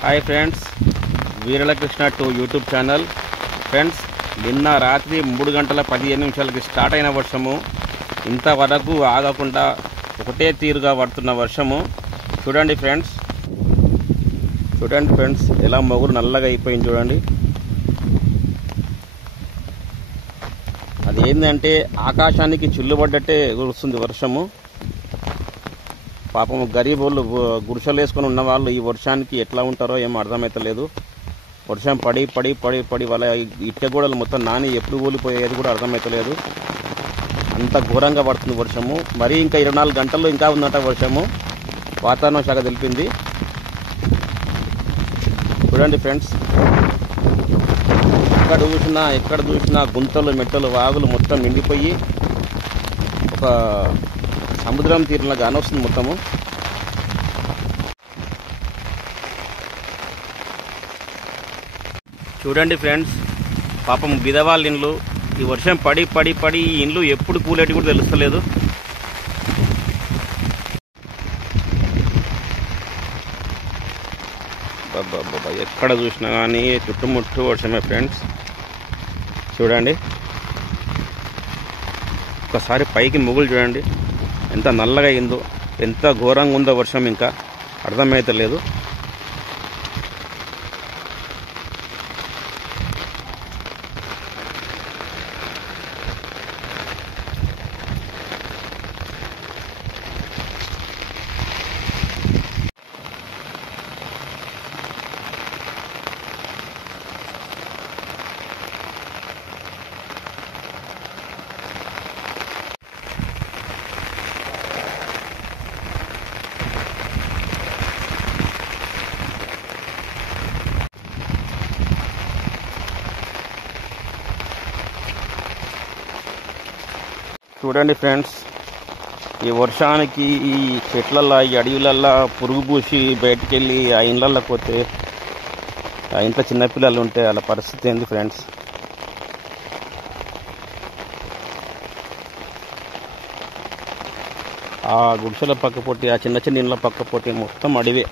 Hi friends, Veeralakrishna 2 YouTube channel. Friends, నిన్న రాత్రి 3 గంటల 15 నిమిషాలకి స్టార్ట్ అయిన వర్షము ఇంతవరకు ఆగకుండా ఒకటే తీరుగా పడుతున్న వర్షము. చూడండి ఫ్రెండ్స్, ఎలా మొగురు నల్లగా అయిపోయింది చూడండి. అది ఏంటంటే ఆకాశానికి చిల్లుపడ్డట్టే కురుస్తుంది వర్షము. పాపం గరీబ్ వాళ్ళు గుడిసెలు వేసుకొని ఉన్న వాళ్ళు ఈ వర్షానికి ఎట్లా ఉంటారో ఏమో అర్థమవుతలేదు. వర్షం పడి పడి పడి పడి వాళ్ళ ఇట్టగూడలు మొత్తం నాని ఎప్పుడు కూలిపోయేది కూడా అర్థమవుతలేదు. అంత ఘోరంగా పడుతుంది వర్షము. మరీ ఇంకా 24 గంటల్లో ఇంకా ఉందట వర్షము, వాతావరణ శాఖ తెలిపింది. చూడండి ఫ్రెండ్స్, ఎక్కడ చూసినా గుంతలు మెట్టలు వాగులు మొత్తం నిండిపోయి ఒక సముద్రం తీరులా కానొస్తుంది మొత్తము. చూడండి ఫ్రెండ్స్, పాపం బిదవాళ్ళ ఇండ్లు ఈ వర్షం పడి పడి పడి ఈ ఇండ్లు ఎప్పుడు కూలేటి కూడా తెలుస్తలేదు. బాబా, ఎక్కడ చూసినా కానీ చుట్టుముట్టు వర్షమే ఫ్రెండ్స్. చూడండి, ఒకసారి పైకి మొగులు చూడండి ఎంత నల్లగా అయిందో, ఎంత ఘోరంగా ఉందో వర్షం, ఇంకా అర్థమైతలేదు. చూడండి ఫ్రెండ్స్, ఈ వర్షానికి ఈ చెట్లల్లో ఈ అడవులల్లో పురుగు పూసి బయటికి వెళ్ళి ఆ ఇండ్లలోకి పోతే ఇంత చిన్నపిల్లలు ఉంటే వాళ్ళ పరిస్థితి ఏంది ఫ్రెండ్స్. ఆ గుడిసెల పక్క పొట్టి, ఆ చిన్న చిన్న ఇండ్ల పక్క పొట్టి మొత్తం అడవే.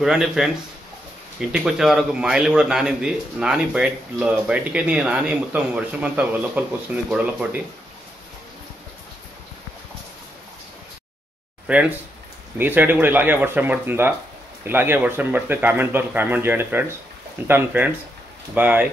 చూడండి ఫ్రెండ్స్, ఇంటికి వచ్చే వరకు మా ఇల్లు కూడా నానింది. బయటికి నాని మొత్తం వర్షం అంతా లోపలికి వస్తుంది గొడవలతోటి. ఫ్రెండ్స్, మీ సైడ్ కూడా ఇలాగే వర్షం పడుతుందా? ఇలాగే వర్షం పడితే కామెంట్ బాక్స్లో కామెంట్ చేయండి ఫ్రెండ్స్. ఉంటాను ఫ్రెండ్స్, బాయ్.